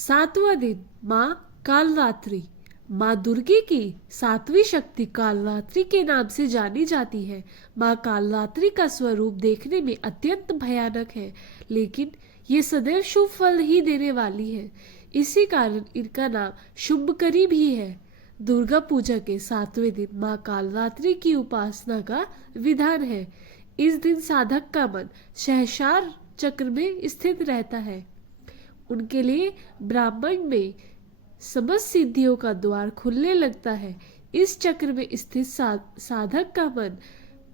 सातवां दिन माँ कालरात्रि। माँ दुर्गे की सातवीं शक्ति कालरात्रि के नाम से जानी जाती है। माँ कालरात्रि का स्वरूप देखने में अत्यंत भयानक है, लेकिन ये सदैव शुभ फल ही देने वाली है। इसी कारण इनका नाम शुभकरी भी है। दुर्गा पूजा के सातवें दिन माँ कालरात्रि की उपासना का विधान है। इस दिन साधक का मन सहस्रार चक्र में स्थित रहता है। उनके लिए ब्राह्मण में समस्त सिद्धियों का द्वार खुलने लगता है। इस चक्र में स्थित साधक का मन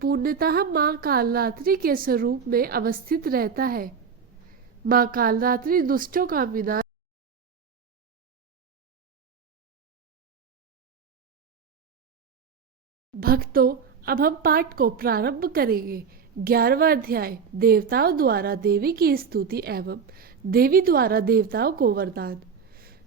पूर्णतः माँ कालरात्रि के स्वरूप में अवस्थित रहता है। माँ कालरात्रि दुष्टों का विनाश। भक्तों, अब हम पाठ को प्रारंभ करेंगे। 11वां अध्याय, देवताओं द्वारा देवी की स्तुति एवं देवी द्वारा देवताओं को वरदान।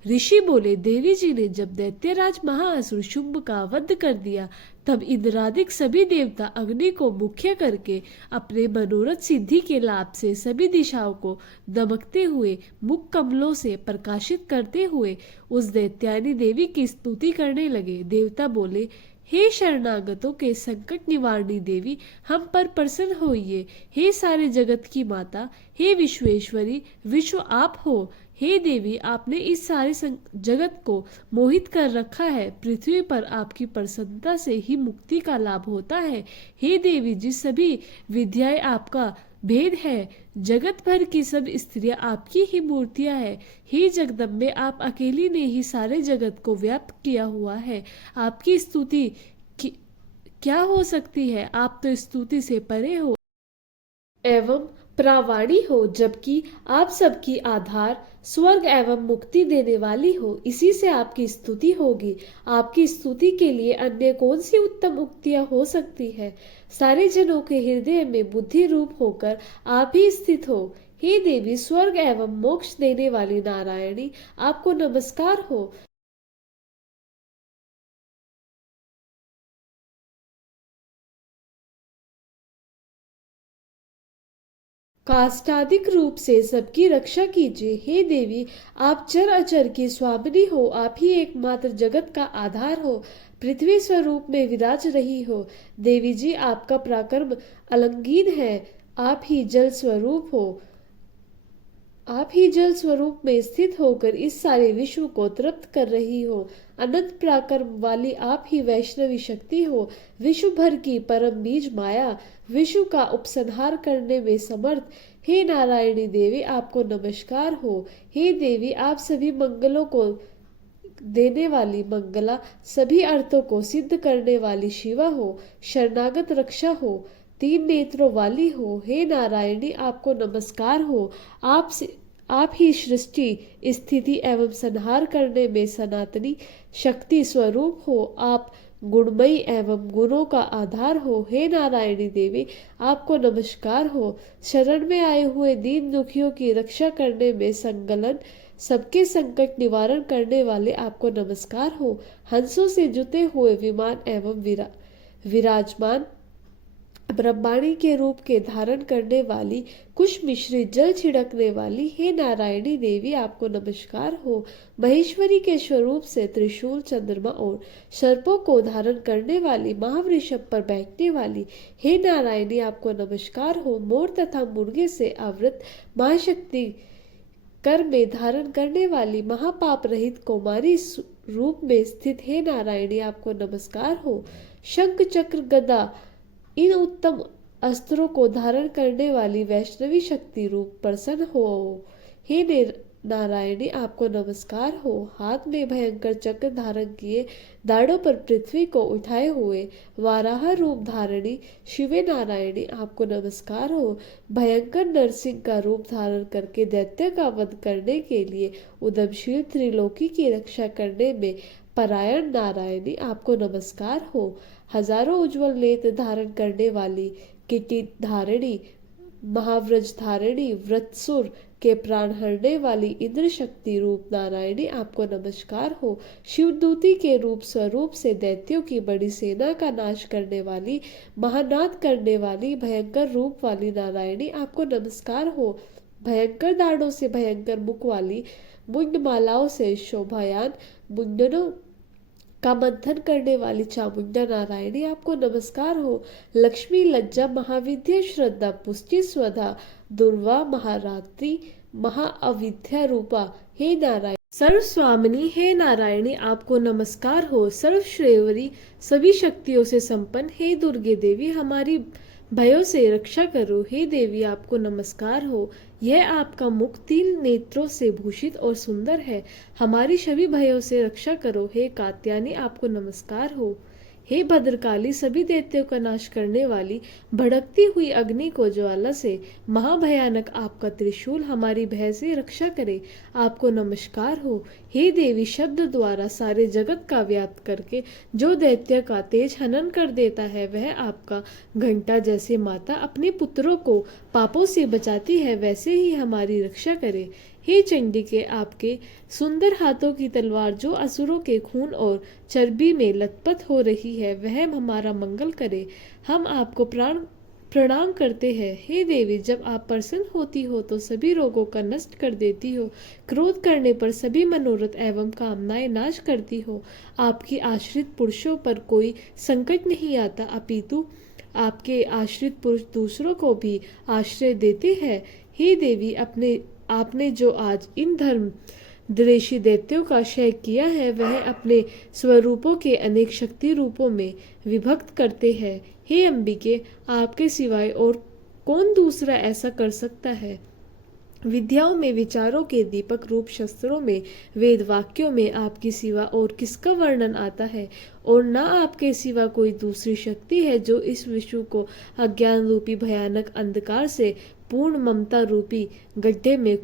ऋषि बोले, देवी जी ने जब दैत्यराज महाअसुर शुंभ का वध कर दिया, तब इंद्रादिक सभी देवता अग्नि को मुख्य करके अपने मनोरथ सिद्धि के लाभ से सभी दिशाओं को दमकते हुए मुख कमलों से प्रकाशित करते हुए उस दैत्यानी देवी की स्तुति करने लगे। देवता बोले, हे शरणागतों के संकट निवारणी देवी, हम पर प्रसन्न होइए। हे सारे जगत की माता, हे विश्वेश्वरी, विश्व आप हो। हे देवी, आपने इस सारे जगत को मोहित कर रखा है। पृथ्वी पर आपकी प्रसन्नता से ही मुक्ति का लाभ होता है। हे देवी जी, सभी विद्याएं आपका भेद है। जगत भर की सब स्त्रियां आपकी ही मूर्तियां हैं। हे जगदम्बे, आप अकेली ने ही सारे जगत को व्याप्त किया हुआ है। आपकी स्तुति क्या हो सकती है? आप तो स्तुति से परे हो एवं प्रावाणी हो, जबकि आप सबकी आधार स्वर्ग एवं मुक्ति देने वाली हो। इसी से आपकी स्तुति होगी। आपकी स्तुति के लिए अन्य कौन सी उत्तम उक्तियां हो सकती है? सारे जनों के हृदय में बुद्धि रूप होकर आप ही स्थित हो। हे देवी, स्वर्ग एवं मोक्ष देने वाली नारायणी, आपको नमस्कार हो। काष्टादिक रूप से सबकी रक्षा कीजिए। हे देवी, आप चर अचर की स्वामिनी हो। आप ही एकमात्र जगत का आधार हो। पृथ्वी स्वरूप में विराज रही हो। देवी जी, आपका पराक्रम अलंघनीय है। आप ही जल स्वरूप हो। आप ही जल स्वरूप में स्थित होकर इस सारे विश्व को तृप्त कर रही हो। अनंत पराक्रम वाली आप ही वैष्णवी शक्ति हो। विश्व भर की परम बीज माया, विश्व का उपसंहार करने में समर्थ। हे नारायणी देवी, आपको नमस्कार हो। हे देवी, आप सभी मंगलों को देने वाली मंगला, सभी अर्थों को सिद्ध करने वाली शिवा हो। शरणागत रक्षा हो, तीन नेत्रों वाली हो। हे नारायणी, आपको नमस्कार हो। आप ही सृष्टि स्थिति एवं संहार करने में सनातनी शक्ति स्वरूप हो। आप गुणमयी एवं गुणों का आधार हो। हे नारायणी देवी, आपको नमस्कार हो। शरण में आए हुए दीन दुखियों की रक्षा करने में संकलन, सबके संकट निवारण करने वाले आपको नमस्कार हो। हंसों से जुते हुए विमान एवं विराजमान ब्रह्माणी के रूप के धारण करने वाली, कुश मिश्रित जल छिड़कने वाली, हे नारायणी देवी, आपको नमस्कार हो। महेश्वरी के स्वरूप से त्रिशूल, चंद्रमा और सर्पों को धारण करने वाली, महावृषभ पर बैठने वाली, हे नारायणी, आपको नमस्कार हो। मोर तथा मुर्गे से आवृत महाशक्ति कर में धारण करने वाली, महापाप रहित कुमारी रूप में स्थित, हे नारायणी, आपको नमस्कार हो। शंख चक्र गदा इन उत्तम अस्त्रों को धारण करने वाली वैष्णवी शक्ति रूप प्रसन्न हो। हे नारायणी, आपको नमस्कार हो। हाथ में भयंकर चक्र धारण किए, दाढ़ों पर पृथ्वी को उठाए हुए वाराह रूप धारणी शिवे नारायणी, आपको नमस्कार हो। भयंकर नरसिंह का रूप धारण करके दैत्य का वध करने के लिए उद्यमशील त्रिलोकी की रक्षा करने में परायण नारायणी, आपको नमस्कार हो। हजारों उज्जवल नेत्र धारण करने वाली किटी धारिणी, महाव्रज धारिणी, वृत्सुर के प्राण हरने वाली इंद्र शक्ति रूप नारायणी, आपको नमस्कार हो। शिवदूती के रूप स्वरूप से दैत्यों की बड़ी सेना का नाश करने वाली, महानाद करने वाली, भयंकर रूप वाली नारायणी, आपको नमस्कार हो। भयंकर दाढ़ों से भयंकर मुख वाली, मुंड मालाओं से शोभायान मुंडनों का मंथन करने वाली चामुंडा नारायणी आपको नमस्कार हो। लक्ष्मी, लज्जा, महाविद्या, श्रद्धा, पुष्टि, स्वधा, दुर्वा, महारात्रि, महाअविद्या रूपा हे नारायण। सर्व स्वामिनी हे नारायणी आपको नमस्कार हो। सर्व श्रेयवरी, सभी शक्तियों से संपन्न हे दुर्गे देवी हमारी भयों से रक्षा करो। हे देवी आपको नमस्कार हो। यह आपका मुख 3 नेत्रों से भूषित और सुंदर है। हमारी सभी भयों से रक्षा करो। हे कात्यायनी आपको नमस्कार हो। हे भद्रकाली, सभी दैत्यों का नाश करने वाली, भड़कती हुई अग्नि को ज्वाला से महाभयानक आपका त्रिशूल हमारी भय से रक्षा करे। आपको नमस्कार हो। हे देवी, शब्द द्वारा सारे जगत का व्याप्त करके जो दैत्य का तेज हनन कर देता है, वह आपका घंटा जैसे माता अपने पुत्रों को पापों से बचाती है, वैसे ही हमारी रक्षा करे। हे चंडिके, आपके सुंदर हाथों की तलवार जो असुरों के खून और चर्बी में लथपथ हो रही है, वह हमारा मंगल करे। हम आपको प्रणाम करते हैं। हे देवी, जब आप प्रसन्न होती हो तो सभी रोगों का नष्ट कर देती हो। क्रोध करने पर सभी मनोरथ एवं कामनाएं नाश करती हो। आपकी आश्रित पुरुषों पर कोई संकट नहीं आता, अपितु आपके आश्रित पुरुष दूसरों को भी आश्रय देते हैं। हे देवी, आपने जो आज इन धर्म द्वेषी दैत्यों का क्षय किया है, वह अपने स्वरूपों के अनेक शक्ति रूपों में विभक्त करते हैं। हे अंबिके, आपके सिवाय और कौन दूसरा ऐसा कर सकता है। विद्याओं में विचारों के दीपक रूप, शस्त्रों में, वेद वाक्यों में आपकी सिवा और किसका वर्णन आता है। और न आपके सिवा कोई दूसरी शक्ति है जो इस विश्व को अज्ञान रूपी भयानक अंधकार से पूर्ण ममता रूपी गड्ढे में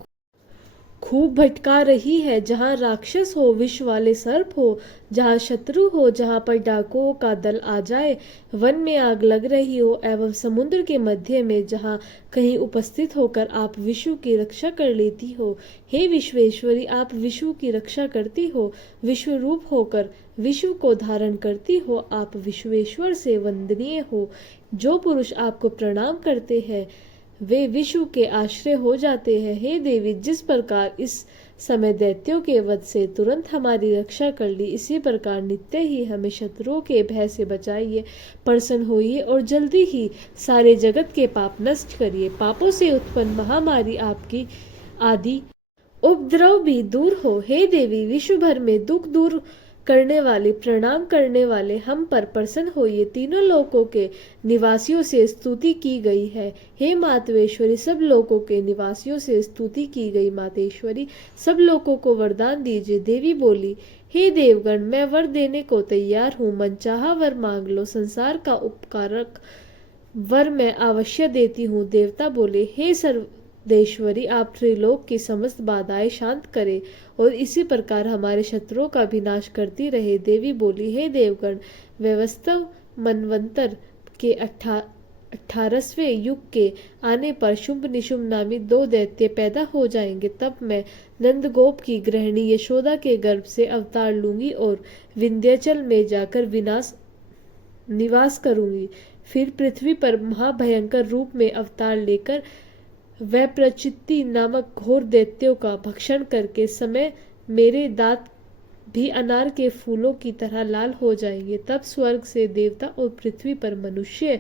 खूब भटका रही है। जहाँ राक्षस हो, विष वाले सर्प हो, जहाँ शत्रु हो, जहाँ पर डाकुओं का दल आ जाए, वन में आग लग रही हो एवं समुद्र के मध्य में जहाँ कहीं उपस्थित होकर आप विश्व की रक्षा कर लेती हो। हे विश्वेश्वरी, आप विश्व की रक्षा करती हो, विश्व रूप होकर विश्व को धारण करती हो। आप विश्वेश्वर से वंदनीय हो। जो पुरुष आपको प्रणाम करते हैं वे विश्व के आश्रय हो जाते हैं। हे देवी, जिस प्रकार इस समय दैत्यों के वध से तुरंत हमारी रक्षा कर ली, इसी प्रकार नित्य ही हमें शत्रुओं के भय से बचाइए, प्रसन्न होइए और जल्दी ही सारे जगत के पाप नष्ट करिए। पापों से उत्पन्न महामारी आपकी आदि उपद्रव भी दूर हो। हे देवी, विश्व भर में दुख दूर करने वाले, प्रणाम करने वाले हम पर प्रसन्न होइए। तीनों लोकों के निवासियों से स्तुति की गई है। हे मातेश्वरी, सब लोकों के निवासियों से स्तुति की गई मातेश्वरी, सब लोगों को वरदान दीजिए। देवी बोली, हे देवगण, मैं वर देने को तैयार हूँ, मनचाहा वर मांग लो, संसार का उपकारक वर मैं अवश्य देती हूँ। देवता बोले, हे सर्वदेश्वरी, आप त्रिलोक की समस्त बाधाएं शांत करें और इसी प्रकार हमारे शत्रुओं का भी नाश करती रहे। देवी बोली, हे देवगण, व्यवस्थव मनवंतर के 18वें युग के आने पर शुंभ निशुंभ नामी 2 दैत्य पैदा हो जाएंगे। तब मैं नंदगोप की गृहिणी यशोदा के गर्भ से अवतार लूंगी और विंध्याचल में जाकर निवास करूंगी। फिर पृथ्वी पर महाभयंकर रूप में अवतार लेकर वह प्रचित्ति नामक घोर दैत्यों का भक्षण करके समय मेरे दांत भी अनार के फूलों की तरह लाल हो जाएंगे। तब स्वर्ग से देवता और पृथ्वी पर मनुष्य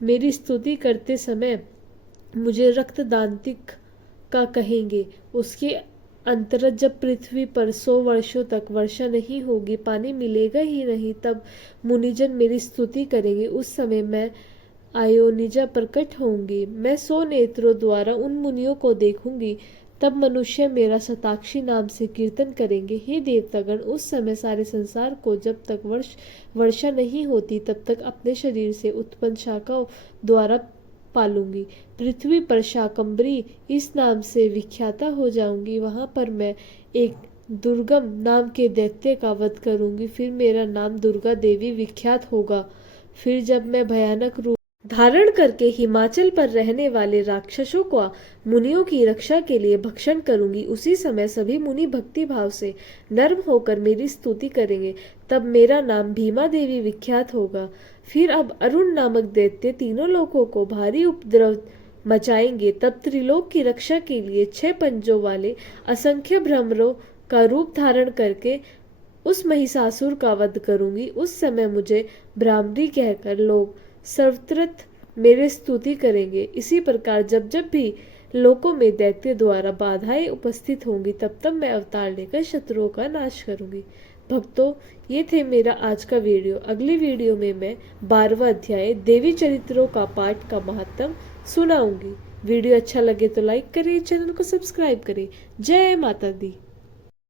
मेरी स्तुति करते समय मुझे रक्तदांतिक का कहेंगे। उसके अंतरत जब पृथ्वी पर 100 वर्षों तक वर्षा नहीं होगी, पानी मिलेगा ही नहीं, तब मुनिजन मेरी स्तुति करेंगे। उस समय मैं आयोनिजा प्रकट होंगी। मैं 100 नेत्रों द्वारा उन मुनियों को देखूंगी। तब मनुष्य मेरा शताक्षी नाम से कीर्तन करेंगे। हे देवतागण, उस समय सारे संसार को जब तक वर्षा नहीं होती, तब तक अपने शरीर से उत्पन्न शाखाओं द्वारा पालूंगी। पृथ्वी पर शाकंभरी इस नाम से विख्याता हो जाऊंगी। वहां पर मैं एक दुर्गम नाम के दैत्य का वध करूंगी। फिर मेरा नाम दुर्गा देवी विख्यात होगा। फिर जब मैं भयानक रूप धारण करके हिमाचल पर रहने वाले राक्षसों को मुनियों की रक्षा के लिए भक्षण करूंगी, उसी समय सभी मुनि भक्ति भाव से नर्म होकर मेरी स्तुति करेंगे। तब मेरा नाम भीमा देवी विख्यात होगा। फिर अब अरुण नामक दैत्य तीनों लोगों को भारी उपद्रव मचाएंगे, तब त्रिलोक की रक्षा के लिए 6 पंजों वाले असंख्य भ्रमरों का रूप धारण करके उस महिषासुर का वध करूंगी। उस समय मुझे ब्राह्मणी कहकर लोग सर्वत्र मेरी स्तुति करेंगे। इसी प्रकार जब जब भी लोकों में दैत्य द्वारा बाधाएं उपस्थित होंगी, तब तब मैं अवतार लेकर शत्रुओं का नाश करूंगी। भक्तों, ये थे मेरा आज का वीडियो। अगली वीडियो में मैं 12वां अध्याय देवी चरित्रों का पाठ का महत्व सुनाऊंगी। वीडियो अच्छा लगे तो लाइक करें, चैनल को सब्सक्राइब करें। जय माता दी।